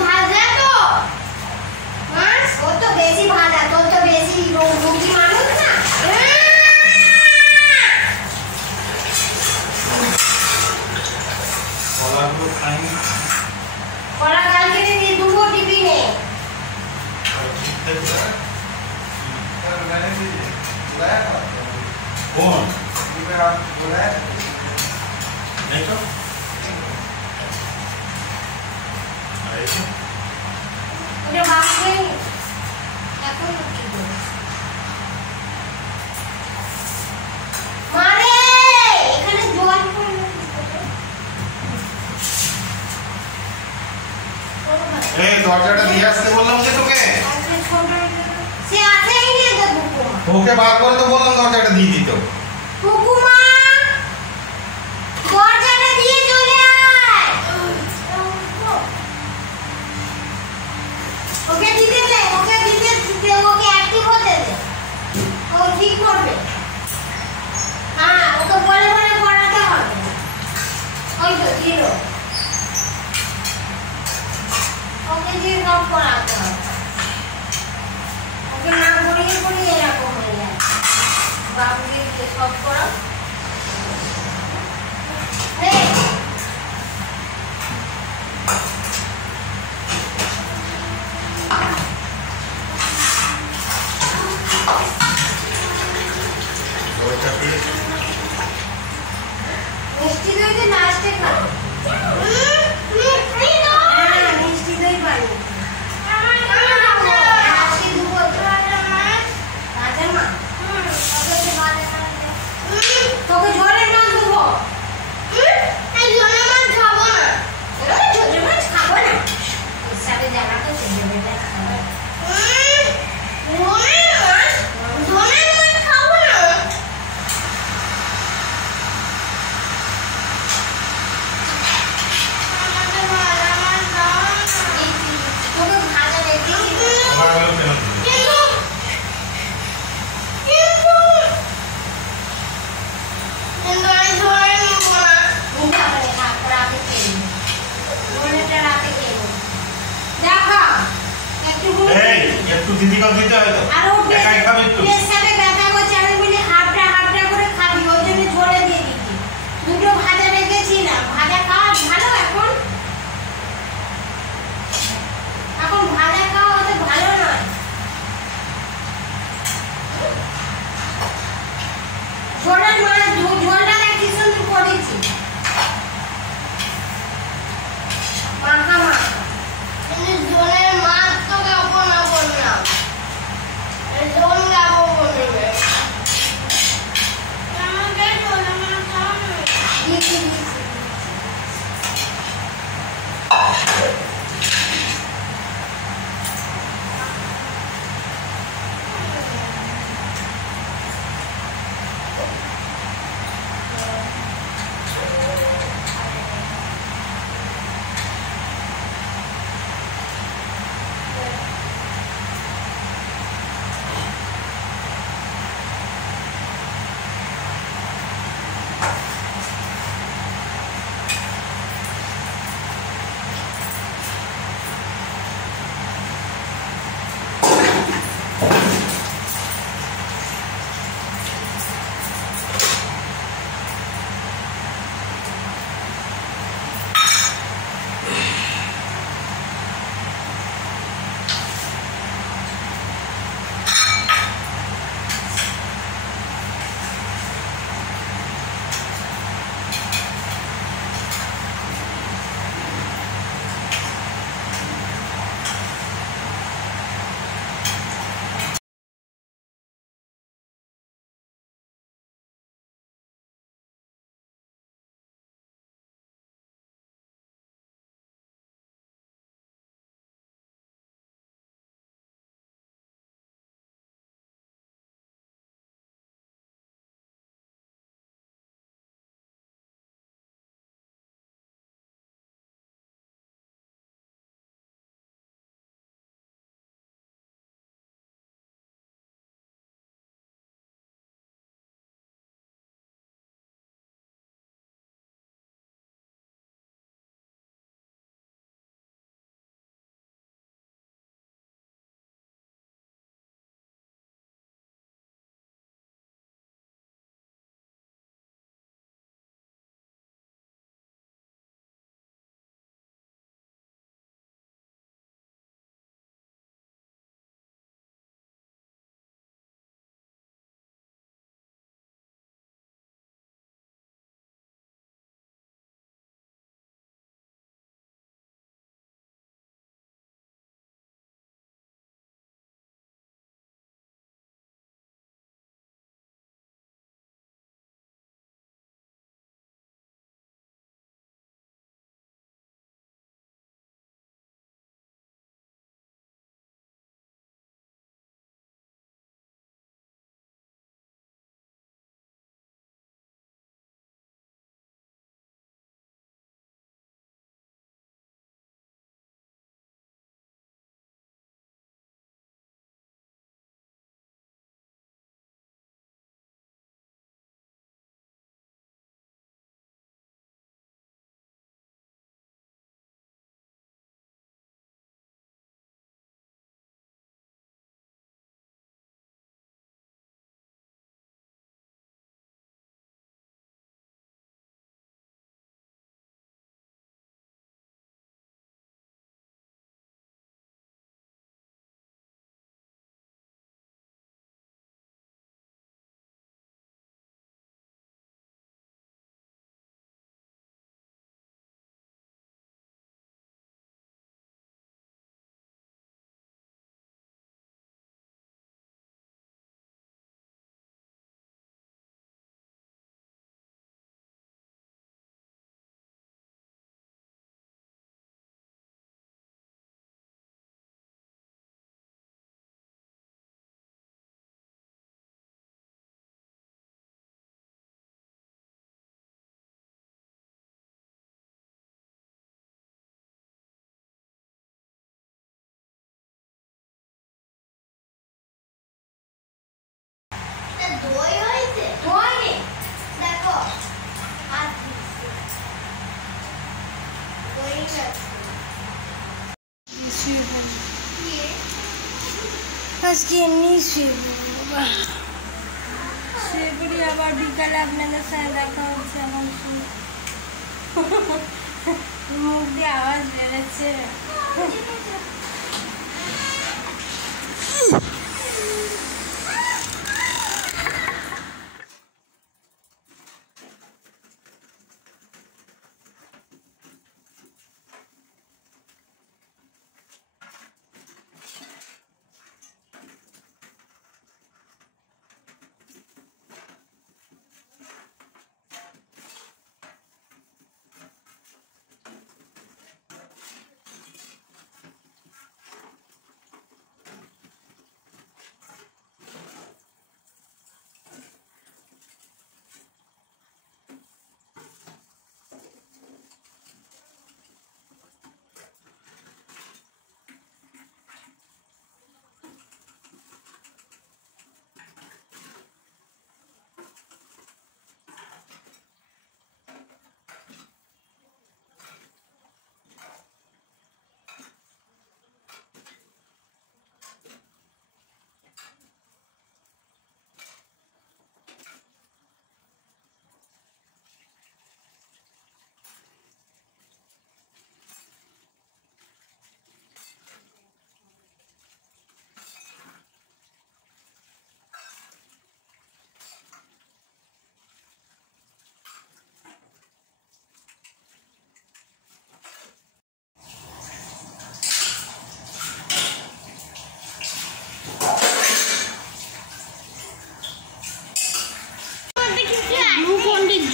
ভাজা তো মাছ ও তো বেশি ভাজা তোর তো বেশি রুগী মানুষ না কলাগুলো খাইনি কলা কালকে দিয়ে দুটো টিফিনে কোন नहीं तो ওটা ভাববে এখন কি করব মারে এখানে জল পড়লো এই দরজাটা দিয়ে আসতে বললাম যে তোকে সে আছেই না তো বুকুমা ওকে বার করে তো বললাম দরজাটা দিয়ে দিতে বুকুমা দরজাটা দিয়ে চলে আয় ওকে দিতে দে ওকে অ্যাক্টিভ হতে দে ও ঠিক করবে হ্যাঁ ওকে বলে বলে পড়াতে হবে ওই তো জিরো ওকে দিয়ে সব পড়াতে হবে ওকে না পড়িয়ে এরকম হয়ে যায় বাবুকে দিয়ে সব পড়াও মিষ্টি দই তো লাস্টে খাও মিষ্টি দই পাই তোকে ঝোলের মাছ দেবো ঝোলের মাছ খাবো না ঝোলের মাছ খাবো না সাথে জানা তো ঝোলের মাছ খাবো না তোকে ভাজা রেখে একটু দিদি কাল দিতে হয় তো একাই খাবি একটু এর সাথে ব্যথা করছে আমি বলি হাফটা করে খাবি ওই জন্য ঝোলে দিয়ে দিচ্ছি দুটো ভাজা রেখেছিলাম ভাজা খাওয়া ভালো এখন ভাজা খাওয়া অত ভালো নয় ঝোলের মানে ঝোলটা কি সুন্দর করেছি মাখা ঝোলের মাছ তো খাবো না বললাম ঝোল খাবো বলবে আমাকে ঝোলের মাছ খাও না দিয়েছি আজকে এমনি শুয়ে আবার বিকালে আপনাদের সাথে দেখা হচ্ছে। এখন মুখ দিয়ে আওয়াজ বেরোচ্ছে।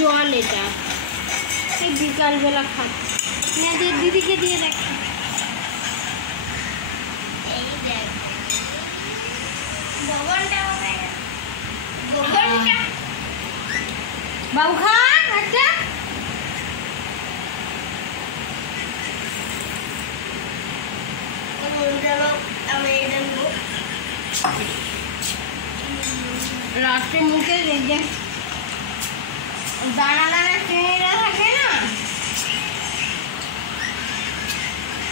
জল এটা এই বিকালবেলা খাচ্ছি। দিদিকে দিয়ে দেখ। বাবু খা একটা। লাস্টে মুখে দেখে দানা দানা চিনিটা থাকে না,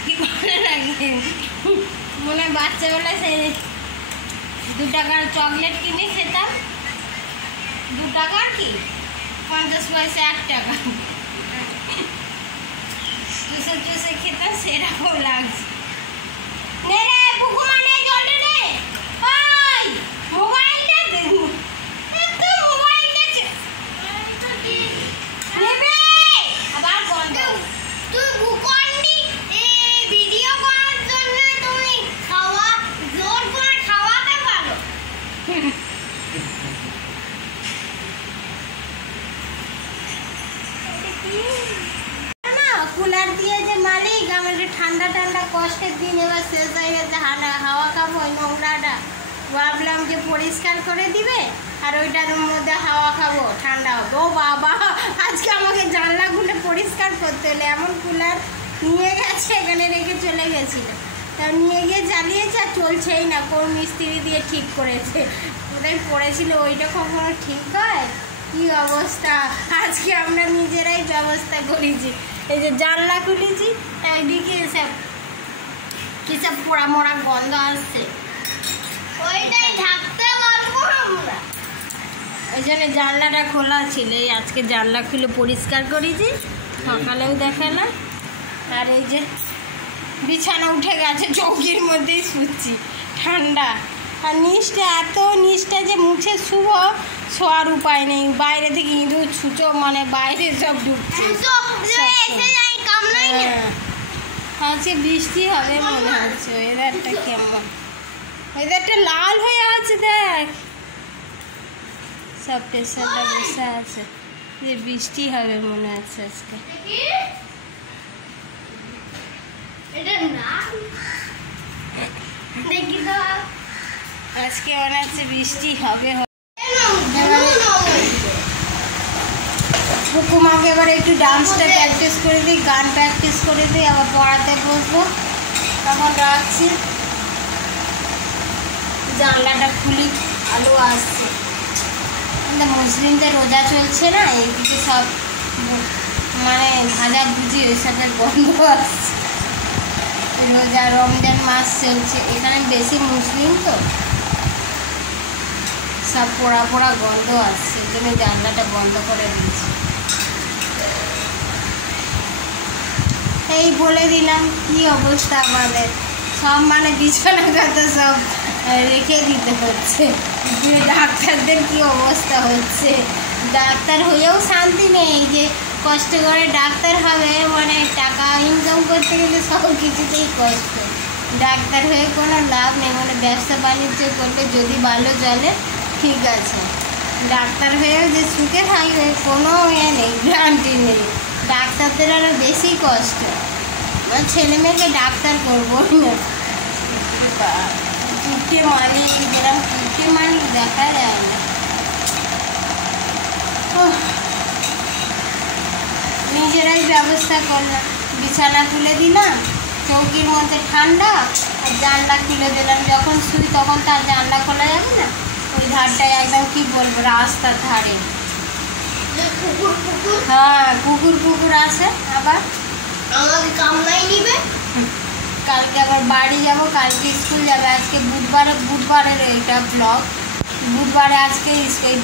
কি করে লাগে মনে বাচ্চাবেলায় সেই 2 টাকার চকলেট কিনে খেতাম, 2 টাকার কি 50 পয়সা 1 টাকা চুষে চুষে খেতাম, সেরকম লাগছে। নে রে পুকুমা নে জলটা নে, ওই মোবাইলটা দে, একটু মোবাইলটা নেবে আবার বন্ধ। তুই ভূখণ্ডি ভিডিও করার জন্য তুমি খাওয়া জোর করে খাওয়াতে পারো। না কুলার দিয়ে যে মালিক আমাদের ঠান্ডা ঠান্ডা কষ্টের দিন এবার শেষ হয়ে গেছে, হাওয়া খাবো ওই নোংরাটা, ভাবলাম যে পরিষ্কার করে দিবে আর ওইটার মধ্যে হাওয়া খাবো ঠান্ডা হবে। ও বাবা আজকে আমাকে জানলা খুলে পরিষ্কার করতে হলে, এমন কুলার নিয়ে গেছে এখানে রেখে চলে গেছিল, তা নিয়ে গিয়ে জ্বালিয়েছে আর চলছেই না, কোন মিস্ত্রি দিয়ে ঠিক করেছে, কোথায় পড়েছিল ওইটা কখনো ঠিক হয়? কি অবস্থা, আজকে আমরা নিজেরাই ব্যবস্থা করেছি। এই যে জানলা খুলেছি, একদিকে এসব কিসব পোড়া মোড়া গন্ধ আসছে, ওইটাই ঢাকতে পারবো আমরা, ওই জন্য জানলাটা খোলা ছিল। এই আজকে জানলা খুলে পরিষ্কার করেছি, সকালেও দেখালাম। আর এই যে বিছানা উঠে গেছে, চৌকির মধ্যেই শুচ্ছি, ঠান্ডা। আর নিচটা এত নিচটা যে মুছে শুভ শোয়ার উপায় নেই, বাইরে থেকে ইঁদুর ছুঁচো মানে বাইরে সব ঢুকছে। আজকে বৃষ্টি হবে মনে হচ্ছে, ওয়েদারটা কেমন, ওয়েদারটা লাল হয়ে আছে, দেখ সব টেশনটা বসে আছে, যে বৃষ্টি হবে মনে হচ্ছে আজকে। আজকে মনে হচ্ছে বৃষ্টি হবে। হুকুমাকে এবার একটু ডান্সটা প্র্যাকটিস করে দিই, গান প্র্যাকটিস করে দিই, আবার পড়াতে বসবো, তখন রাখছি। জানলাটা খুলি, আলো আসছে, মুসলিমদের রোজা চলছে না, এইদিকে সব মানে ভাজা ভুজি ওইসবের গন্ধ আসছে, রোজা রমজান মাস চলছে, এখানে বেশি মুসলিম তো সব পোড়া পোড়া গন্ধ আসছে, ওই জন্য জানলাটা বন্ধ করে দিয়েছি। এই বলে দিলাম কি অবস্থা আমাদের সব, মানে বিছানা কাঁথা সব রেখে দিতে হচ্ছে। যে ডাক্তারদের কি অবস্থা হচ্ছে, ডাক্তার হয়েও শান্তি নেই, যে কষ্ট করে ডাক্তার হবে, মানে টাকা ইনকাম করতে গেলে সব কিছুতেই কষ্ট। ডাক্তার হয়ে কোনো লাভ নেই, মানে ব্যবসা বাণিজ্য করলে যদি ভালো চলে ঠিক আছে, ডাক্তার হয়েও যে সুখে থাকবে কোনো নেই, গ্যারান্টি নেই। ডাক্তারদের আরও বেশি কষ্ট। আমার ছেলে মেয়েকে ডাক্তার করবো না, কুটে মালিক, যেরকম কুটে মালিক দেখা যায় না। নিজেরাই ব্যবস্থা করলাম, বিছানা তুলে দিলাম, চৌকির মধ্যে ঠান্ডা, আর জানলা খুলে দিলাম। যখন শুই তখন তো আর জানলা খোলা যাবে না, ওই ধারটায় একদম কি বলবো, রাস্তার ধারে। হ্যাঁ, কুকুর আসে, আবার আমাকে কামড়াই নিবে। কালকে আবার বাড়ি যাব, কালকে স্কুল যাবে। আজকে বুধবারের এটা ব্লগ, বুধবারে আজকে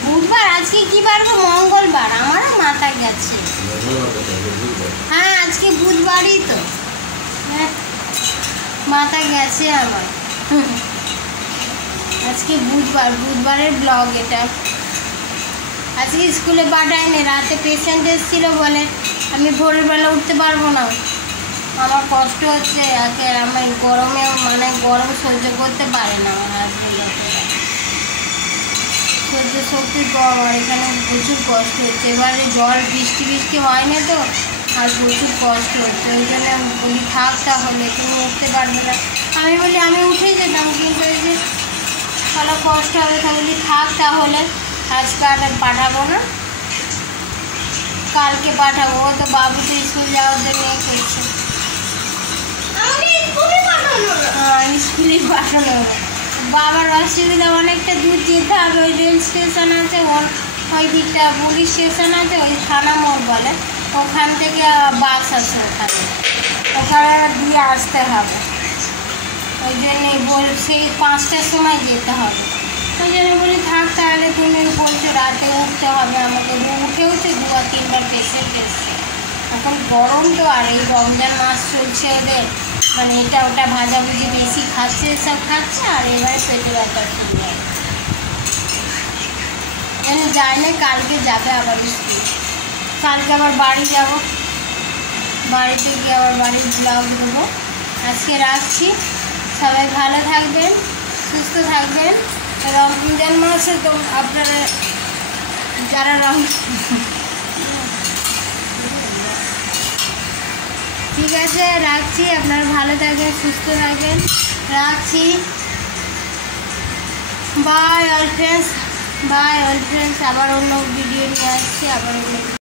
বুধবার, আজকে কি বার গো? মঙ্গলবার। আমারও মাথা গেছে। হ্যাঁ, আজকে বুধবারই তো, মাথা গেছে আমার। আজকে বুধবারের ব্লগ এটা। আজকে স্কুলে পাঠায়নি, রাতে পেশেন্ট এসেছিল বলে আমি ভোরের বেলা উঠতে পারবো না, আমার কষ্ট হচ্ছে। আমার গরমে, মানে গরম সহ্য করতে পারে না আমার হাজবেন্ড, সহ্য শক্তি কম, আর এখানে প্রচুর কষ্ট হচ্ছে। এবারে জল বৃষ্টি হয় না তো, আর প্রচুর কষ্ট হচ্ছে। ওই জন্য আমি বলি থাক তাহলে, তুমি উঠতে পারবে না। আমি বলি আমি উঠে যেতাম, কিন্তু এই যে ভালো কষ্ট হবে, তা বলি থাক তাহলে, আজকে আর পাঠাবো না, কালকে পাঠাবো। ও তো বাবুকে স্কুল যাওয়ার জন্য করছে, স্কুলে পাঠানো। বাবার অসুবিধা, অনেকটা দূর যেতে হবে। ওই রেল স্টেশন আছে, ওই দিকটা পুলিশ স্টেশন আছে, ওই থানা মোড় বলে, ওখান থেকে বাস আছে, ওখানে দিয়ে আসতে হবে। ওই জন্যে সেই 5টার সময় যেতে হবে। ওই জন্য বলি থাক তাহলে, তুমি বলছো রাতে উঠতে হবে আমাকে, উঠেও তো 2-3বার পেশেন্ট এসছে। এখন গরম তো, আর এই রমজান মাস চলছে ওদের, মানে এটা ওটা ভাজাভুজি বেশি খাচ্ছে, সব খাচ্ছে, আর এবারে পেটে ব্যথা শুরু হয়। যায় না, কালকে যাবে আবার স্কুল, কালকে আবার বাড়ি যাব, বাড়িতে গিয়ে আবার বাড়ির ব্লগ দেবো। আজকে রাখছি, সবাই ভালো থাকবেন, সুস্থ থাকবেন। রমজান মাসে তো আপনারা যারা ঠিক আছে, রাখছি। আপনারা ভালো থাকবেন, সুস্থ থাকবেন, রাখছি। Bye all friends, bye all friends. আবার অন্য ভিডিও নিয়ে আসছি, আবার অন্য